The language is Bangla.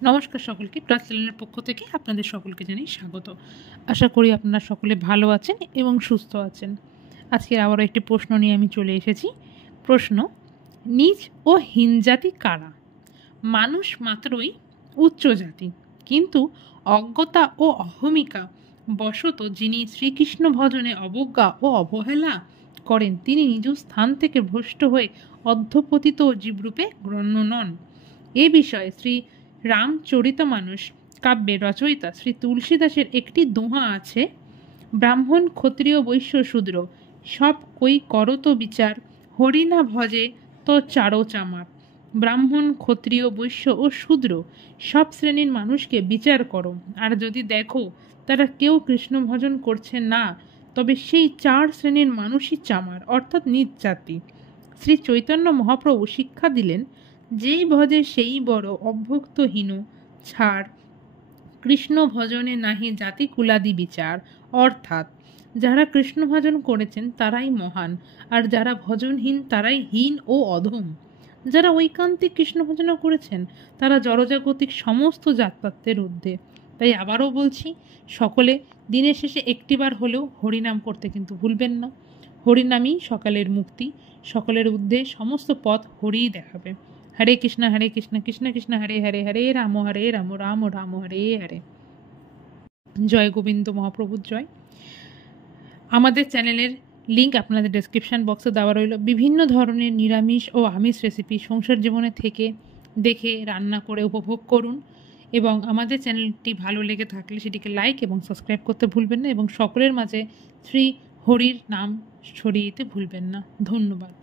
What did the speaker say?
নমস্কার সকলকে, প্রাত চ্যানেলের পক্ষ থেকে আপনাদের সকলকে জানাই স্বাগত। আশা করি আপনারা সকলে ভালো আছেন এবং সুস্থ আছেন। আজকে আবারও একটি প্রশ্ন নিয়ে আমি চলে এসেছি। প্রশ্ন: নীচ ও হীন জাতি কারা? মানুষ মাত্রই উচ্চ জাতি, কিন্তু অজ্ঞতা ও অহমিকা বশত যিনি শ্রীকৃষ্ণ ভজনে অবজ্ঞা ও অবহেলা করেন তিনি নিজ স্থান থেকে ভ্রষ্ট হয়ে অধঃপতিত জীবরূপে গণ্য নন। এ বিষয়ে শ্রী রামচরিতমানস কাব্যের রচয়িতা শ্রী তুলসীদাসের একটি দোহা আছে: ব্রাহ্মণ ক্ষত্রিয় বৈশ্য শূদ্র সব কই করত বিচার, হরিনা ভজে তো চারো চামার। ব্রাহ্মণ ক্ষত্রিয় বৈশ্য ও শূদ্র সব শ্রেণীর মানুষকে বিচার করো, আর যদি দেখো তারা কেউ কৃষ্ণ ভজন করছে না, তবে সেই চার শ্রেণীর মানুষই চামার, অর্থাৎ নীচ জাতি। শ্রী চৈতন্য মহাপ্রভু শিক্ষা দিলেন, যেই ভজে সেই বড়, অভ্যক্তহীন ছাড়, কৃষ্ণ ভজনে নাহি জাতি কুলাদি বিচার। অর্থাৎ যারা কৃষ্ণ ভজন করেছেন তারাই মহান, আর যারা ভজনহীন তারাই হীন ও অধম। যারা ঐকান্তিক কৃষ্ণ ভজনা করেছেন তারা জড়জাগতিক সমস্ত জাতপাত্যের ঊর্ধ্বে। তাই আবারও বলছি, সকলে দিনের শেষে একটিবার হলেও হরিনাম করতে কিন্তু ভুলবেন না। হরিনামই সকালের মুক্তি, সকলের ঊর্ধ্বে সমস্ত পথ হরিই দেখাবে। হরে কৃষ্ণ কৃষ্ণ কৃষ্ণ হরে হরে, হরে রাম রাম রাম হরে হরে। জয় গোবিন্দ মহাপ্রভুর জয়। আমাদের চ্যানেলের লিঙ্ক আপনাদের ডেসক্রিপশান বক্সে দেওয়া রইল। বিভিন্ন ধরনের নিরামিষ ও আমিষ রেসিপি সংসার জীবনে থেকে দেখে রান্না করে উপভোগ করুন, এবং আমাদের চ্যানেলটি ভালো লেগে থাকলে সেটিকে লাইক এবং সাবস্ক্রাইব করতে ভুলবেন না, এবং সকলের মাঝে শ্রী হরির নাম ছড়িয়ে দিতে ভুলবেন না। ধন্যবাদ।